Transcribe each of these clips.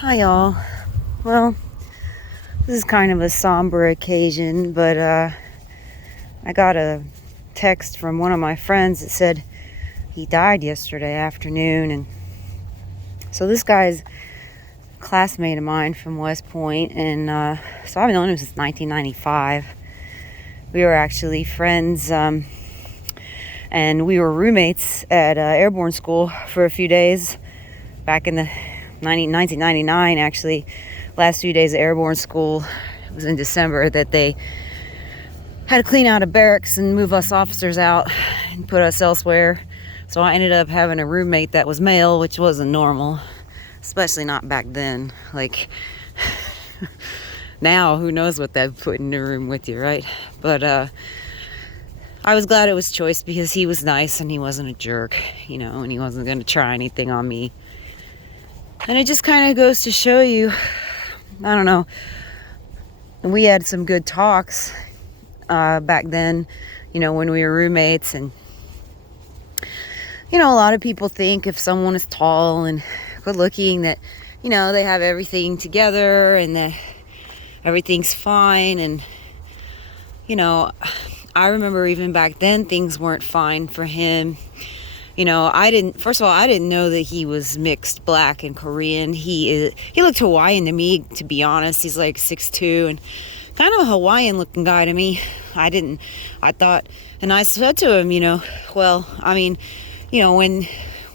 Hi, y'all. Well, this is kind of a somber occasion, but I got a text from one of my friends that said he died yesterday afternoon. And so this guy's a classmate of mine from West Point, and so I've known him since 1995. We were actually friends, and we were roommates at airborne school for a few days back in the 1999, actually. Last few days of airborne school, it was in December, that they had to clean out a barracks and move us officers out and put us elsewhere. So I ended up having a roommate that was male, which wasn't normal, especially not back then. Like, now, who knows what they've put in the room with you, right? But I was glad it was choice because he was nice and he wasn't a jerk, and he wasn't going to try anything on me. And it just kind of goes to show you, I don't know, we had some good talks back then, when we were roommates. And, a lot of people think if someone is tall and good looking that, they have everything together and that everything's fine. And, I remember even back then things weren't fine for him. First of all, I didn't know that he was mixed black and Korean. He looked Hawaiian to me, to be honest. He's like 6'2" and kind of a Hawaiian looking guy to me. I thought, and I said to him,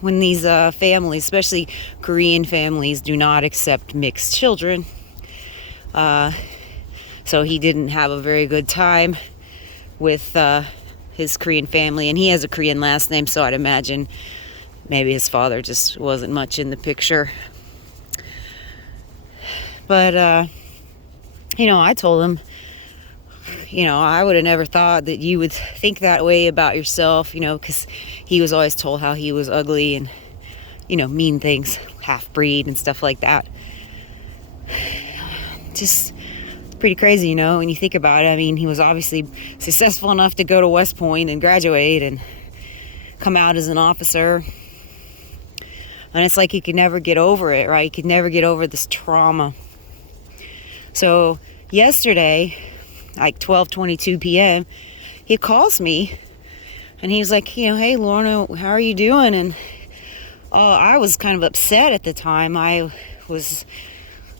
when these families, especially Korean families, do not accept mixed children. So he didn't have a very good time with his Korean family, and he has a Korean last name, so I'd imagine maybe his father just wasn't much in the picture. But I told him, I would have never thought that you would think that way about yourself, because he was always told how he was ugly and mean things, half-breed and stuff like that. Just pretty crazy, when you think about it. I mean, he was obviously successful enough to go to West Point and graduate and come out as an officer. And it's like he could never get over it, right? He could never get over this trauma. So yesterday, like 12:22 p.m., he calls me and he was like, hey, Lorna, how are you doing? And I was kind of upset at the time. I was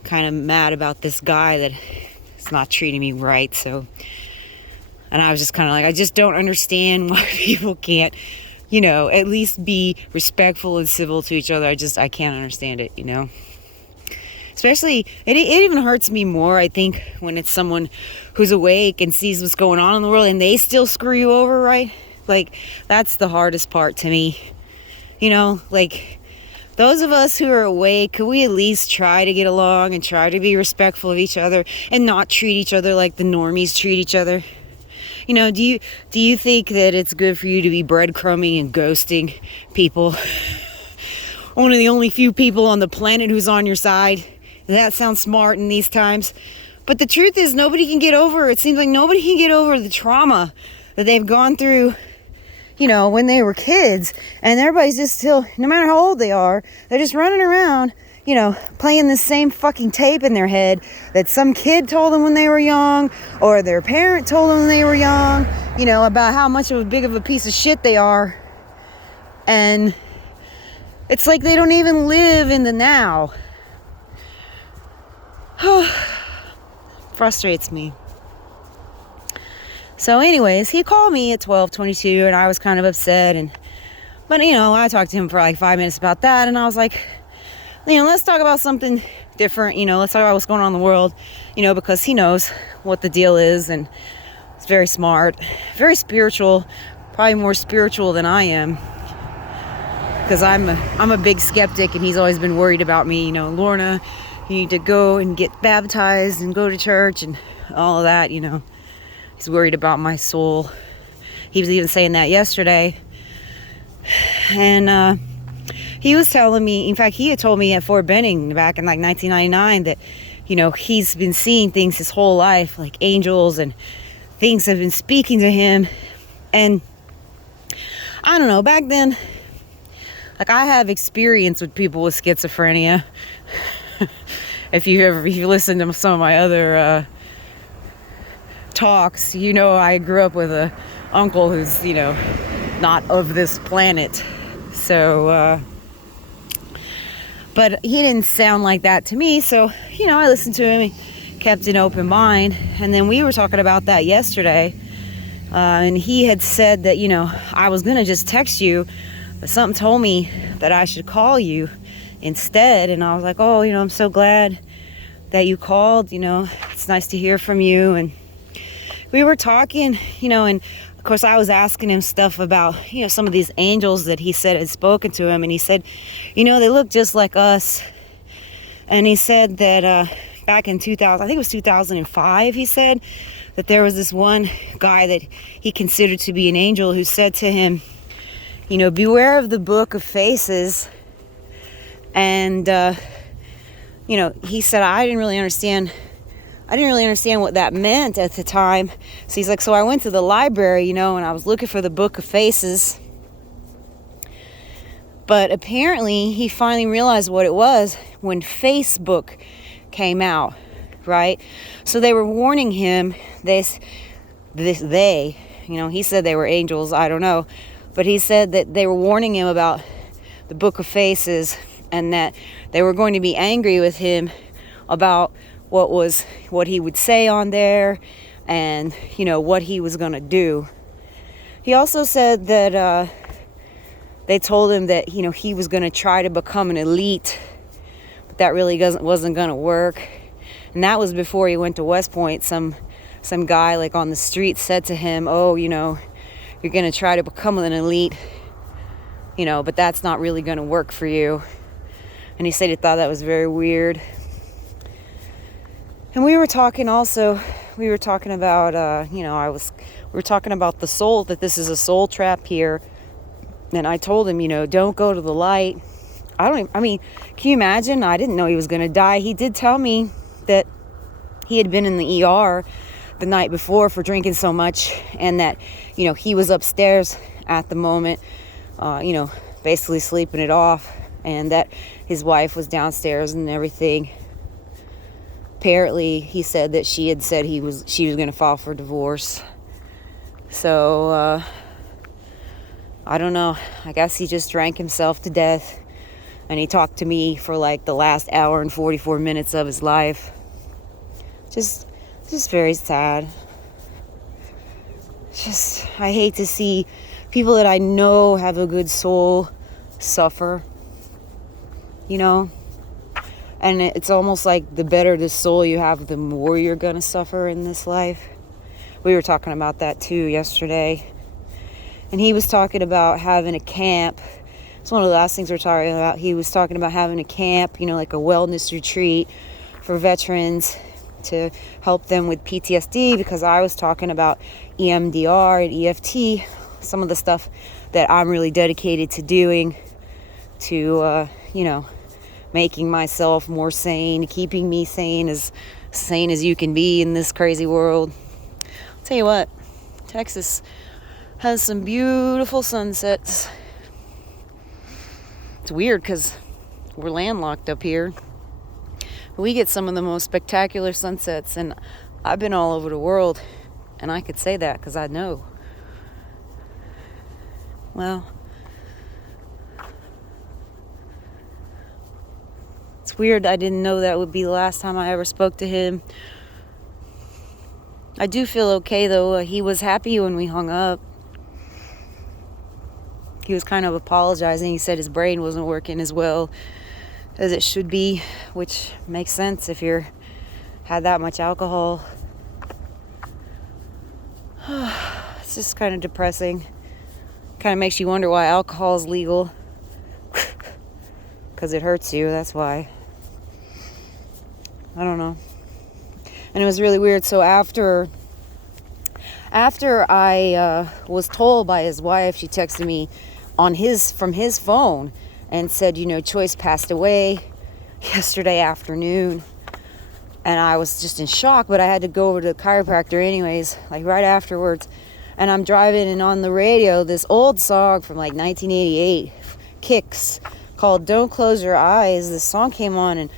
kind of mad about this guy that is not treating me right. So, and I was just kind of like, I just don't understand why people can't, at least be respectful and civil to each other. I can't understand it, Especially, it even hurts me more, I think, when it's someone who's awake and sees what's going on in the world and they still screw you over, right? Like, that's the hardest part to me. Like, those of us who are awake, could we at least try to get along and try to be respectful of each other and not treat each other like the normies treat each other? Do you think that it's good for you to be breadcrumbing and ghosting people? One of the only few people on the planet who's on your side. That sounds smart in these times. But the truth is, nobody can get over, it seems like nobody can get over the trauma that they've gone through, when they were kids. And everybody's just still, no matter how old they are, they're just running around, playing the same fucking tape in their head that some kid told them when they were young, or their parent told them when they were young, about how much of a big of a piece of shit they are. And it's like they don't even live in the now. Frustrates me. So anyways, he called me at 12:22 and I was kind of upset, but I talked to him for like 5 minutes about that, and I was like, let's talk about something different, let's talk about what's going on in the world, because he knows what the deal is, and he's very smart, very spiritual, probably more spiritual than I am, because I'm a big skeptic, and he's always been worried about me, Lorna, you need to go and get baptized and go to church and all of that, He's worried about my soul. He was even saying that yesterday. And he was telling me, in fact, he had told me at Fort Benning back in like 1999 that, he's been seeing things his whole life, like angels, and things have been speaking to him. And I don't know, back then, like, I have experience with people with schizophrenia. If you listen to some of my other talks, I grew up with a uncle who's, not of this planet. So, but he didn't sound like that to me. So, I listened to him, kept an open mind. And then we were talking about that yesterday. And he had said that, I was going to just text you, but something told me that I should call you instead. And I was like, oh, I'm so glad that you called. It's nice to hear from you. And we were talking, and of course I was asking him stuff about, some of these angels that he said had spoken to him. And he said, they look just like us. And he said that back in 2000, I think it was 2005, he said that there was this one guy that he considered to be an angel who said to him, beware of the book of faces. And, he said, I didn't really understand what that meant at the time. So he's like, so I went to the library, and I was looking for the book of faces. But apparently he finally realized what it was when Facebook came out, right? So they were warning him, he said they were angels, I don't know. But he said that they were warning him about the book of faces and that they were going to be angry with him about what he would say on there and, what he was going to do. He also said that they told him that, he was going to try to become an elite, but that really wasn't going to work. And that was before he went to West Point. Some guy like on the street said to him, oh, you're going to try to become an elite, but that's not really going to work for you. And he said he thought that was very weird. And we were talking about, we were talking about the soul, that this is a soul trap here. And I told him, don't go to the light. Can you imagine? I didn't know he was going to die. He did tell me that he had been in the ER the night before for drinking so much, and that, he was upstairs at the moment, basically sleeping it off, and that his wife was downstairs and everything. Apparently, he said that she had said she was going to file for divorce. So, I don't know. I guess he just drank himself to death. And he talked to me for like the last hour and 44 minutes of his life. Just very sad. I hate to see people that I know have a good soul suffer. And it's almost like the better the soul you have, the more you're going to suffer in this life. We were talking about that too yesterday. And he was talking about having a camp. It's one of the last things we're talking about. He was talking about having a camp, like a wellness retreat for veterans to help them with PTSD, because I was talking about EMDR and EFT, some of the stuff that I'm really dedicated to doing to, making myself more sane, keeping me sane as you can be in this crazy world. I'll tell you what, Texas has some beautiful sunsets. It's weird because we're landlocked up here. We get some of the most spectacular sunsets, and I've been all over the world, and I could say that because I know. Well, it's weird. I didn't know that would be the last time I ever spoke to him. I do feel okay, though. He was happy when we hung up. He was kind of apologizing. He said his brain wasn't working as well as it should be, which makes sense if you're had that much alcohol. It's just kind of depressing. Kind of makes you wonder why alcohol is legal. Because it hurts you, that's why. I don't know. And it was really weird. So after I was told by his wife, she texted me from his phone and said, Choice passed away yesterday afternoon. And I was just in shock, but I had to go over to the chiropractor anyways, like right afterwards. And I'm driving, and on the radio, this old song from like 1988, Kicks, called Don't Close Your Eyes. This song came on, and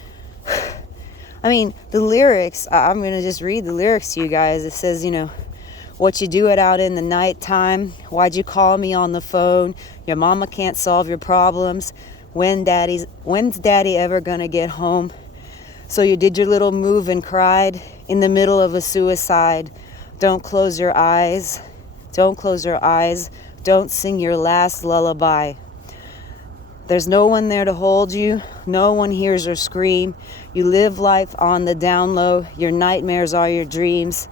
I mean, the lyrics, I'm going to just read the lyrics to you guys. It says, you know, what you do it out in the nighttime. Why'd you call me on the phone? Your mama can't solve your problems. When's daddy ever going to get home? So you did your little move and cried in the middle of a suicide. Don't close your eyes. Don't close your eyes. Don't sing your last lullaby. There's no one there to hold you. No one hears your scream. You live life on the down low. Your nightmares are your dreams.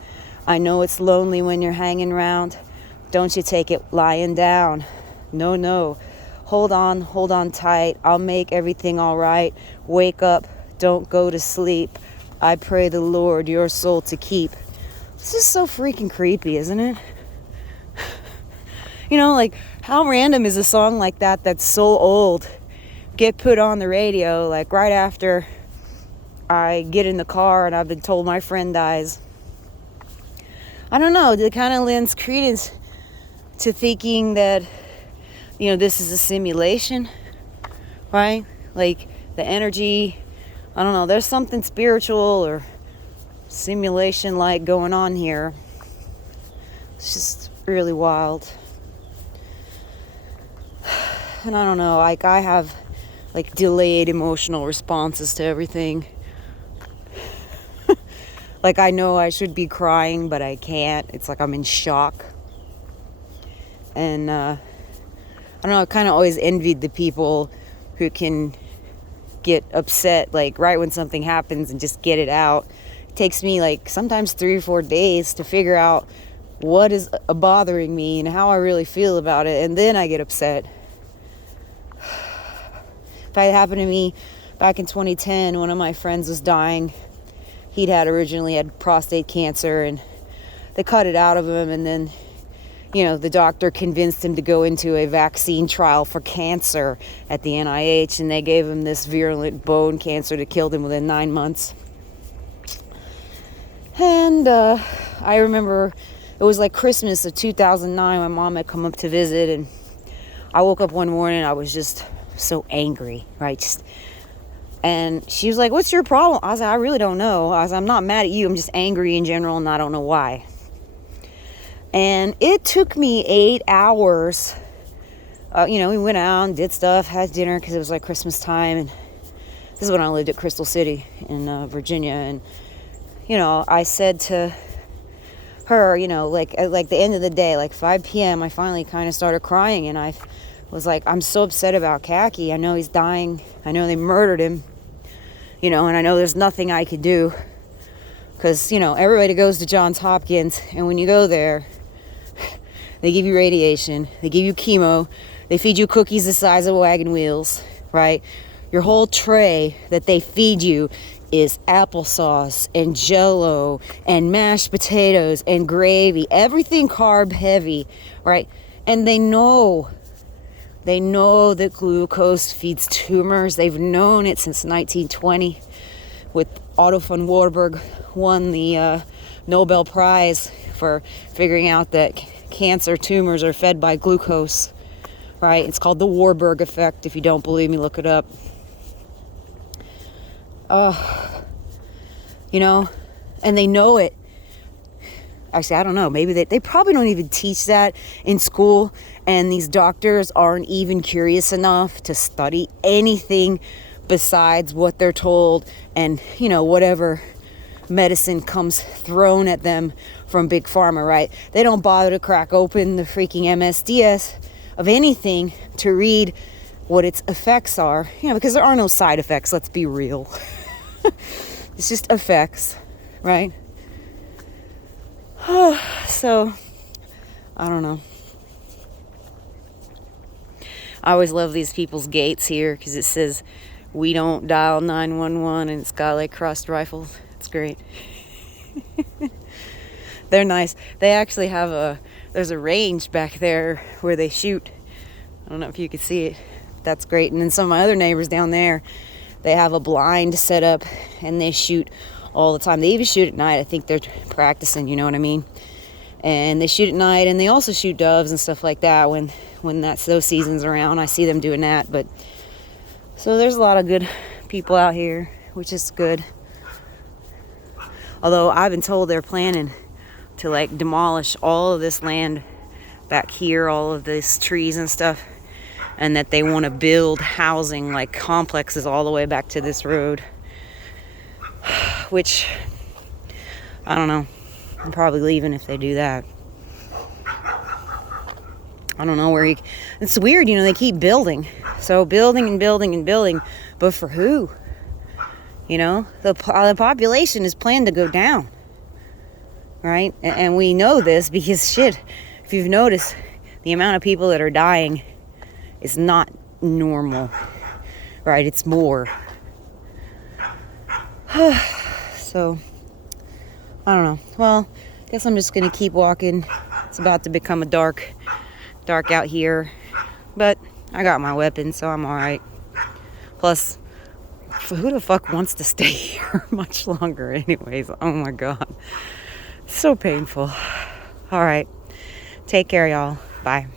I know it's lonely when you're hanging around. Don't you take it lying down. No, no. Hold on tight. I'll make everything all right. Wake up. Don't go to sleep. I pray the Lord your soul to keep. This is so freaking creepy, isn't it? You know, like, how random is a song like that that's so old get put on the radio, like, right after I get in the car and I've been told my friend dies? I don't know. It kind of lends credence to thinking that, you know, this is a simulation, right? Like, the energy, I don't know, there's something spiritual or simulation-like going on here. It's just really wild. And I don't know, like, I have like delayed emotional responses to everything. Like, I know I should be crying, but I can't. It's like I'm in shock. And I don't know, I kind of always envied the people who can get upset like right when something happens and just get it out. It takes me like sometimes 3 or 4 days to figure out what is bothering me and how I really feel about it, and then I get upset. If it happened to me back in 2010, one of my friends was dying. He'd originally had prostate cancer, and they cut it out of him, and then, you know, the doctor convinced him to go into a vaccine trial for cancer at the NIH, and they gave him this virulent bone cancer that killed him within 9 months. And I remember it was like Christmas of 2009. My mom had come up to visit, and I woke up one morning, I was just so angry, right? And she was like, "What's your problem?" I was like, "I really don't know." I was like, "I'm not mad at you. I'm just angry in general, and I don't know why." And it took me 8 hours. You know, we went out and did stuff, had dinner, because it was like Christmas time. And this is when I lived at Crystal City in Virginia. And, you know, I said to her, you know, like at the end of the day, like 5 p.m., I finally kind of started crying. And I was like, I'm so upset about Khaki. I know he's dying. I know they murdered him. You know, and I know there's nothing I could do. Because, you know, everybody goes to Johns Hopkins. And when you go there, they give you radiation. They give you chemo. They feed you cookies the size of wagon wheels, right? Your whole tray that they feed you is applesauce and Jell-O and mashed potatoes and gravy. Everything carb heavy, right? And they know that glucose feeds tumors. They've known it since 1920 with Otto von Warburg won the Nobel Prize for figuring out that cancer tumors are fed by glucose, right? It's called the Warburg effect. If you don't believe me, look it up. You know, and they know it. Actually, I don't know. Maybe they probably don't even teach that in school, and these doctors aren't even curious enough to study anything besides what they're told and, you know, whatever medicine comes thrown at them from Big Pharma, right? They don't bother to crack open the freaking MSDS of anything to read what its effects are, you know, because there are no side effects, let's be real. It's just effects, right? So, I don't know. I always love these people's gates here because it says, "We don't dial 911," and it's got like crossed rifles. It's great. They're nice. They actually have there's a range back there where they shoot. I don't know if you can see it. That's great. And then some of my other neighbors down there, they have a blind set up and they shoot all the time. They even shoot at night. I think they're practicing, you know what I mean? And they shoot at night, and they also shoot doves and stuff like that when that's those seasons around. I see them doing that. But so there's a lot of good people out here, which is good. Although I've been told they're planning to like demolish all of this land back here, all of these trees and stuff, and that they want to build housing like complexes all the way back to this road. Which, I don't know. I'm probably leaving if they do that. I don't know where it's weird, you know, they keep building. So building and building and building, but for who? You know, the population is planned to go down, right? And we know this because, shit, if you've noticed, the amount of people that are dying is not normal, right? It's more. So, I don't know. Well, I guess I'm just going to keep walking. It's about to become dark out here, but I got my weapon, so I'm all right. Plus, who the fuck wants to stay here much longer anyways? Oh my God. So painful. All right. Take care, y'all. Bye.